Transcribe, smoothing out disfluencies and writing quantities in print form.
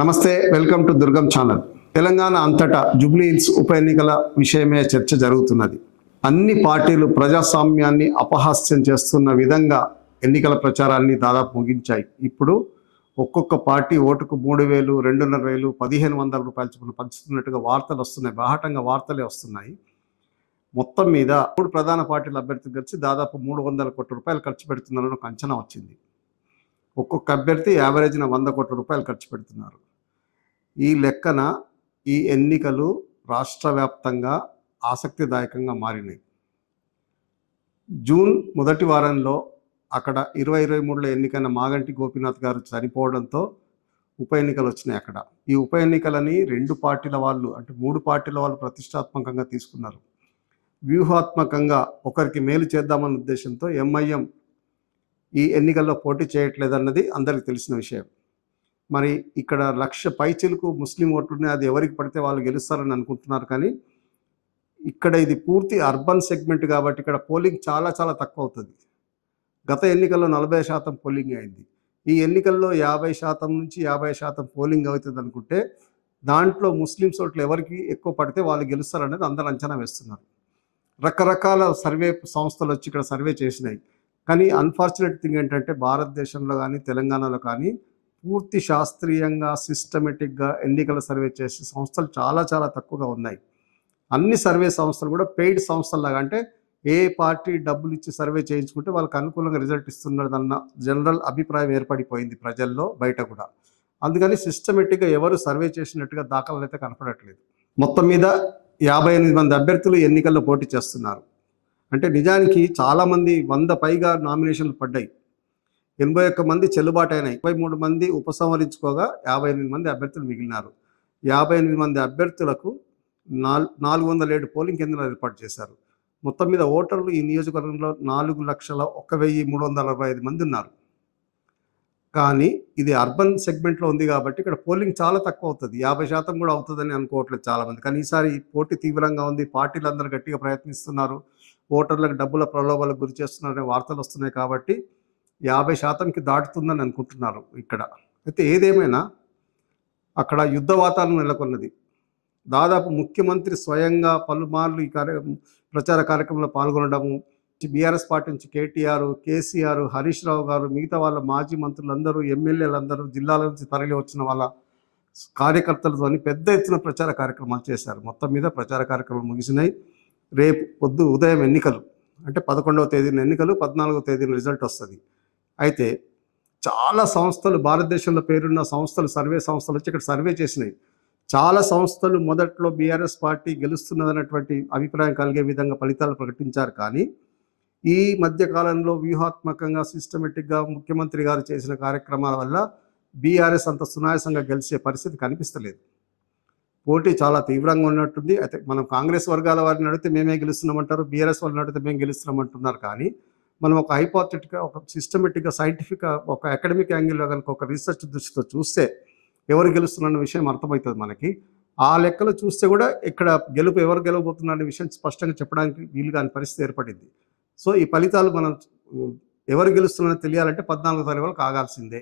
నమస్తే, welcome to Durgam channel. Telangana అంతటా Jubilee hills ఉప ఎన్నికల విషయమే చర్చ జరుగుతున్నది. అన్ని పార్టీలు ప్రజాస్వామ్యాన్ని అపహాస్యం చేస్తున్న విధంగా ఎన్నికల ప్రచారాన్ని దాదాపు ముగించాయి. ఇప్పుడు ఒక్కొక్క పార్టీ ఓటుకు 3,000, 2,500, 1,500 రూపాయలు చొప్పున పంచుతున్నట్టుగా వార్తలు వస్తున్నాయి. బాహాటంగా వార్తలే వస్తున్నాయి. మొత్తం మీద 3 ప్రధాన పార్టీల అభ్యర్థులు కలిసి దాదాపు 300 కోట్ల రూపాయలు ఖర్చు పెడుతున్నారని ఒక అంచనా వచ్చింది. ఒక్కొక్క అభ్యర్థి యావరేజ్న 100 కోట్ల రూపాయలు ఖర్చు పెడుతున్నారు. ఈ లెక్కన ఈ ఎన్నికలు రాష్ట్ర వ్యాప్తంగా ఆసక్తిదాయకంగా మారినాయి. జూన్ మొదటి వారంలో అక్కడ 2023లో ఎన్నికైన మాగంటి గోపీనాథ్ గారు చనిపోవడంతో ఉప ఎన్నికలు వచ్చినాయి. అక్కడ ఈ ఉప ఎన్నికలని 2 పార్టీల వాళ్ళు అంటే 3 పార్టీల వాళ్ళు ప్రతిష్టాత్మకంగా తీసుకున్నారు. వ్యూహాత్మకంగా ఒకరికి మేలు చేద్దామన్న ఉద్దేశంతో ఎంఐఎం ఈ ఎన్నికల్లో పోటీ చేయట్లేదన్నది అందరికీ తెలిసిన విషయం. మరి ఇక్కడ 1,00,000 పైచిలకు ముస్లిం ఓట్లున్నాయి, అది ఎవరికి పడితే వాళ్ళు గెలుస్తారని అనుకుంటున్నారు. కానీ ఇక్కడ ఇది పూర్తి అర్బన్ సెగ్మెంట్ కాబట్టి ఇక్కడ పోలింగ్ చాలా చాలా తక్కువ అవుతుంది. గత ఎన్నికల్లో 40% పోలింగ్ అయింది. ఈ ఎన్నికల్లో 50% నుంచి 50% పోలింగ్ అవుతుంది అనుకుంటే దాంట్లో ముస్లిమ్స్ ఓట్లు ఎవరికి ఎక్కువ పడితే వాళ్ళు గెలుస్తారనేది అందరూ అంచనా వేస్తున్నారు. రకరకాల సర్వే సంస్థలు వచ్చి ఇక్కడ సర్వే చేసినాయి. కానీ అన్ఫార్చునేట్ థింగ్ ఏంటంటే భారతదేశంలో కానీ తెలంగాణలో కానీ పూర్తి శాస్త్రీయంగా సిస్టమేటిక్గా ఎన్నికల సర్వే చేసే సంస్థలు చాలా చాలా తక్కువగా ఉన్నాయి. అన్ని సర్వే సంస్థలు కూడా పెయిడ్ సంస్థల్లాగా, అంటే ఏ పార్టీ డబ్బులు ఇచ్చి సర్వే చేయించుకుంటే వాళ్ళకి అనుకూలంగా రిజల్ట్ ఇస్తున్నదన్న జనరల్ అభిప్రాయం ఏర్పడిపోయింది ప్రజల్లో, బయట కూడా. అందుకని సిస్టమేటిక్గా ఎవరు సర్వే చేసినట్టుగా దాఖలాలు అయితే కనపడట్లేదు. మొత్తం మీద 58 మంది అభ్యర్థులు ఎన్నికల్లో పోటీ చేస్తున్నారు. అంటే నిజానికి చాలామంది 100 పైగా నామినేషన్లు పడ్డాయి. 81 మంది చెల్లుబాటు అయినాయి. 23 మంది ఉపసంహరించుకోగా 58 మంది అభ్యర్థులు మిగిలినారు. 58 మంది అభ్యర్థులకు 407 పోలింగ్ కేంద్రాలు ఏర్పాటు చేశారు. మొత్తం మీద ఓటర్లు ఈ నియోజకవర్గంలో 4,01,345 మంది ఉన్నారు. కానీ ఇది అర్బన్ సెగ్మెంట్లో ఉంది కాబట్టి ఇక్కడ పోలింగ్ చాలా తక్కువ అవుతుంది. 50% కూడా అవుతుందని అనుకోవట్లేదు చాలామంది. కానీ ఈసారి పోటీ తీవ్రంగా ఉంది. పార్టీలందరూ గట్టిగా ప్రయత్నిస్తున్నారు. ఓటర్లకు డబ్బుల ప్రలోభాలకు గురి చేస్తున్నారనే వార్తలు వస్తున్నాయి కాబట్టి 50%కి దాటుతుందని అనుకుంటున్నారు ఇక్కడ. అయితే ఏదేమైనా అక్కడ యుద్ధ వాతావరణం నెలకొన్నది. దాదాపు ముఖ్యమంత్రి స్వయంగా పలుమార్లు ఈ ప్రచార కార్యక్రమంలో పాల్గొనడము, బీఆర్ఎస్ పార్టీ నుంచి కేటీఆర్, కేసీఆర్, హరీష్ రావు గారు, మిగతా వాళ్ళ మాజీ మంత్రులందరూ, ఎమ్మెల్యేలందరూ, జిల్లాల నుంచి తరలి వచ్చిన వాళ్ళ కార్యకర్తలతో పెద్ద ఎత్తున ప్రచార కార్యక్రమాలు చేశారు. మొత్తం మీద ప్రచార కార్యక్రమాలు ముగిసినాయి. రేపు ఉదయం ఎన్నికలు, అంటే 11వ తేదీన ఎన్నికలు, 14వ తేదీన రిజల్ట్ వస్తుంది. అయితే చాలా సంస్థలు, భారతదేశంలో పేరున్న సంస్థలు, సర్వే సంస్థలు వచ్చి ఇక్కడ సర్వే చేసినాయి. చాలా సంస్థలు మొదట్లో బీఆర్ఎస్ పార్టీ గెలుస్తున్నదన్నటువంటి అభిప్రాయం కలిగే విధంగా ఫలితాలు ప్రకటించారు. కానీ ఈ మధ్యకాలంలో వ్యూహాత్మకంగా సిస్టమేటిక్గా ముఖ్యమంత్రి గారు చేసిన కార్యక్రమాల వల్ల బీఆర్ఎస్ అంత సునాయాసంగా గెలిచే పరిస్థితి కనిపిస్తలేదు. పోటీ చాలా తీవ్రంగా ఉన్నట్టుంది. అయితే మనం కాంగ్రెస్ వర్గాల వారిని అడిగితే మేమే గెలుస్తున్నామంటారు, బీఆర్ఎస్ వాళ్ళని అడిగితే మేము గెలుస్తున్నామంటున్నారు. కానీ మనం ఒక హైపోథెటిక్గా, ఒక సిస్టమేటిక్గా, సైంటిఫిక్గా, ఒక అకాడమిక్ యాంగిల్లో కనుక ఒక రీసెర్చ్ దృష్టితో చూస్తే ఎవరు గెలుస్తున్నారన్న విషయం అర్థమవుతుంది మనకి. ఆ లెక్కలు చూస్తే కూడా ఇక్కడ ఎవరు గెలవబోతున్నారనే విషయం స్పష్టంగా చెప్పడానికి వీలు కాని పరిస్థితి ఏర్పడింది. సో ఈ ఫలితాలు మనం ఎవరు గెలుస్తున్నారని తెలియాలంటే 14వ తారీఖు వరకు ఆగాల్సిందే.